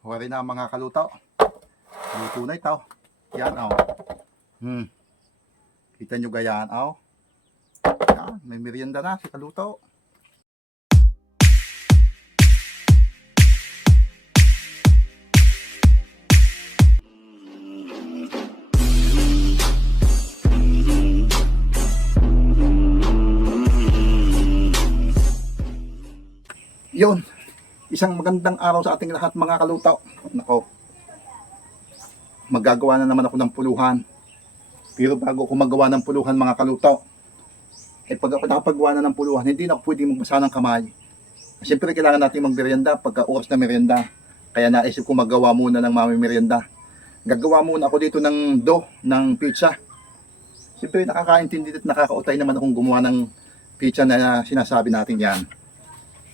Huwari na mga kalutaw. Luto na ito. Yan o. Kita nyo gayaan o. Yan, may merienda na si kalutaw. Yun, isang magandang araw sa ating lahat mga kalutaw. Nako, magagawa na naman ako ng puluhan. Pero bago ako magawa ng puluhan mga kalutaw, pag ako nakapagawa na ng puluhan, hindi na ako pwedeng magbasa ng kamay. Siyempre kailangan natin magmerienda pagka oras na merienda. Kaya naisip ko magawa muna ng mamimerienda. Gagawa muna ako dito ng dough ng pizza. Siyempre nakakaintindi at nakakautay naman akong gumawa ng pizza na sinasabi natin yan.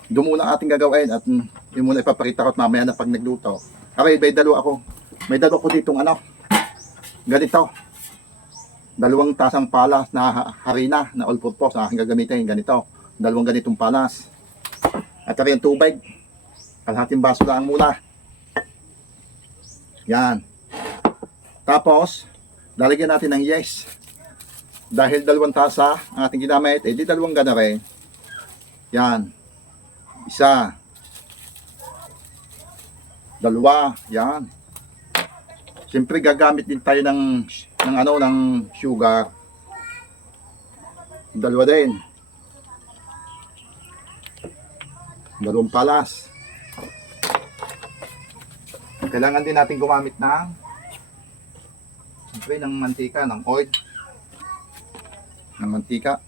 Doon muna ating gagawin at yun muna ipapakita ko at mamaya na pag nagluto. Okay, may dalawa ako. May dalawa ko ditong ganito. 2 tasang palas na harina na all-purpose na aking gagamitin. Ganito. 2 ganitong palas. At rin tubig. Kalahating baso lang muna. Yan. Tapos, lalagyan natin ng yes. Dahil 2 tasa ang ating ginamit, di 2 gana rin. Yan. 1, 2, yan. Siyempre gagamit din tayo ng sugar. 2 din. 2 palas. Kailangan din natin gumamit ng mantika, ng oil. Ng mantika.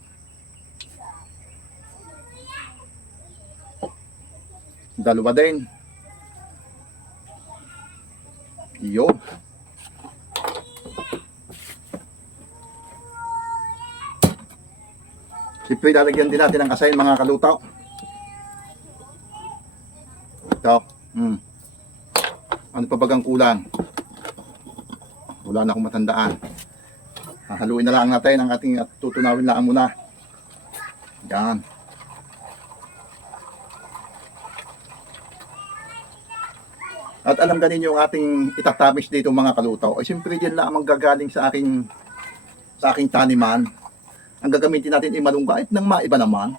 2 din. Yun. Siyempre lalagyan din natin ng asayin mga kalutaw. Ito. Ano pa bagang kulang? Wala na akong matandaan. Hahaluin na lang natin ang ating at tutunawin lang muna. Yan. At alam ganin yung ating itatamis dito mga kalutaw. Ay siyempre din lang manggagaling sa aking taniman. Ang gagamitin natin ay malunggay ng maiba naman.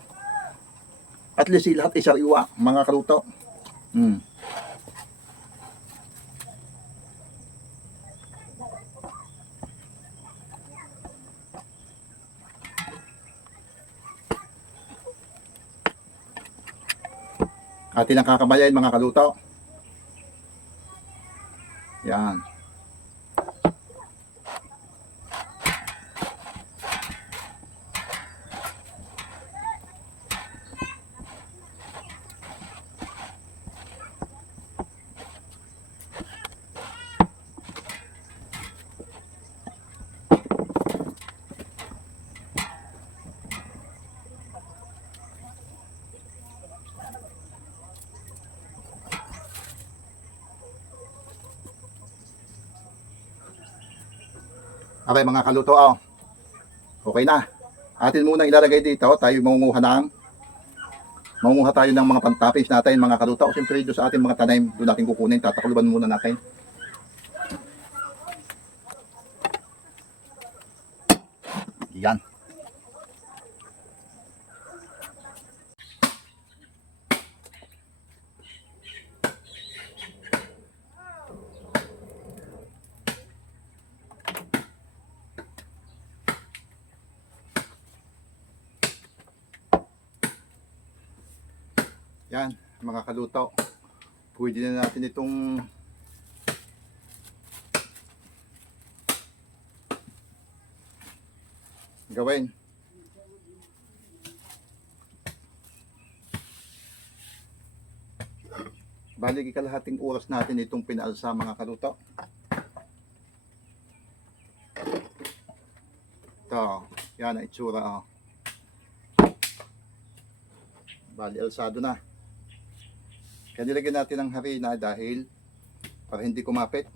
At least lahat ay sariwa mga kalutaw. Atin ang kakamayain mga kalutaw. Yan. Okay mga kaluto, okay na. Atin muna ilalagay dito, mangunguha tayo ng mga pantapis natin mga kaluto. Siyempre doon sa ating mga tanim, doon natin kukunin, tatakluban muna natin. Yan. Yan, mga kaluto. Pwede na natin itong gawin. Bali kalahating oras natin itong pinaalsa mga kaluto. Ito, yan ang itsura. Bali alsado na. Kaya nilagyan natin ng harina dahil para hindi kumapit.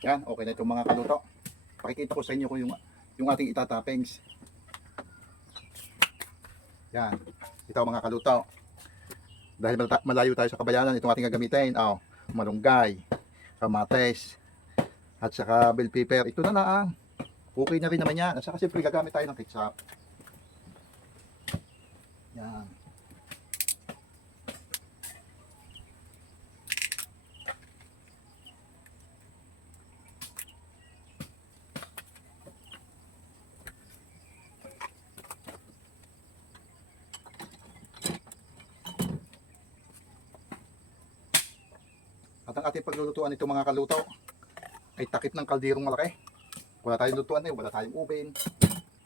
Yan, okay na itong mga kaluto. Pakikita ko sa inyo kung yung ating itatoppings. Yan, ito mga kaluto. Dahil malayo tayo sa kabayanan, itong ating gagamitin. Malunggay, kamates, at saka bell pepper. Ito na lang. Okay na rin naman yan. At saka siyempre gagamit tayo ng ketchup. Yan. At ang ating paglulutuan nito mga kaluto ay takip ng kalderong malaki. Wala tayong lutuan wala tayong oven.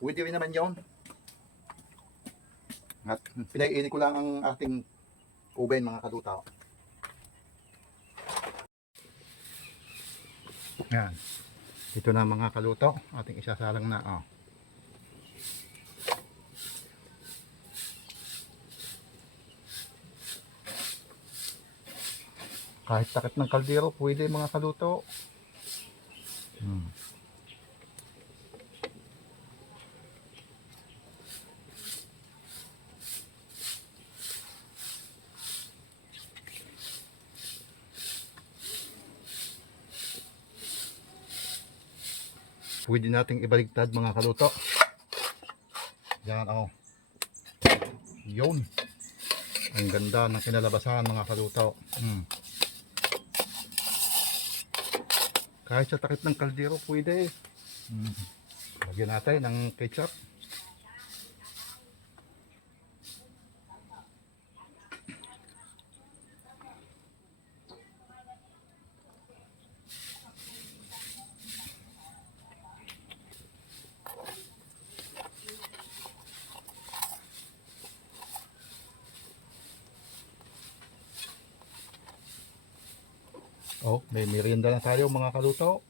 Pwede rin naman yon. At pinaiinit ko lang ang ating oven mga kaluto. Yan. Ito na mga kaluto. Ating isasalang na. Kahit takip ng kaldero, pwede mga kaluto. Pwede nating ibaligtad mga kaluto. Yan Yun. Ang ganda ng kinalabasan mga kaluto. Kahit sa takip ng kaldero pwede. Lagyan natin ng ketchup. May merienda na tayo mga kaluto.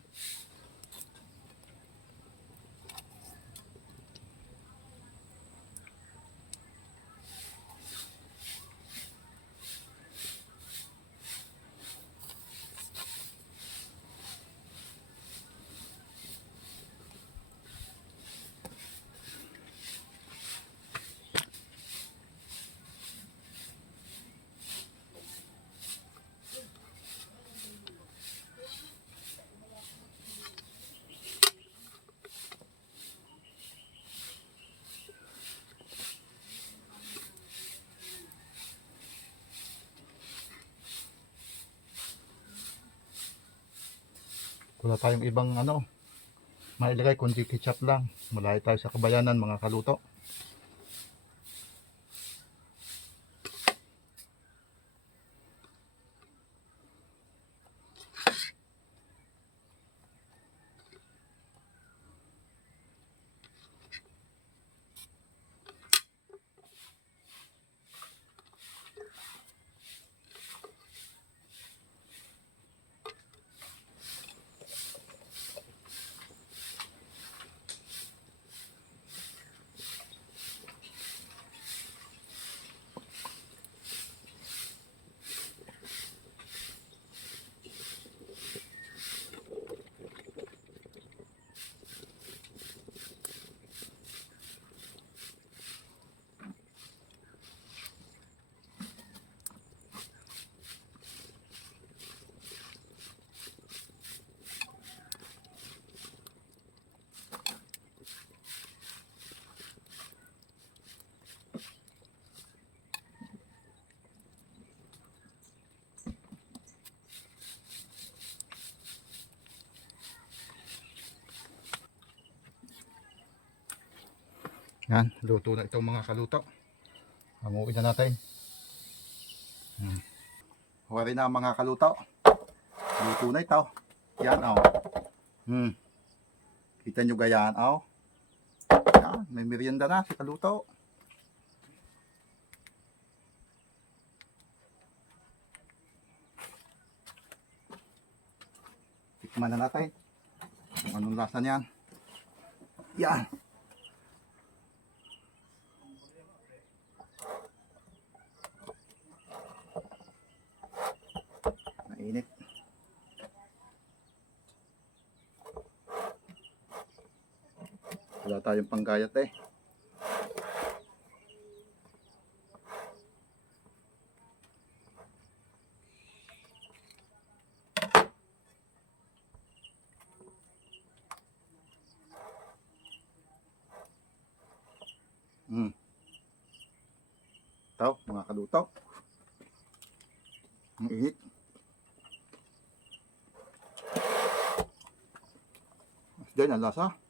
Wala tayong ibang mailagay kundi ketchup lang. Malayo tayo sa kabayanan mga kaluto. Yan, luto na itong mga kaluto. Hanguin na natin. Huwari na mga kaluto. Luto na ito. Yan Kita nyo gayaan Yan, may merienda na si kaluto. Tikman na natin kung anong lasa niyan. Yan. Mainit. Wala tayong panggayat eh. Ito, mga kalutaw. Ang init. Diyan ang lasa.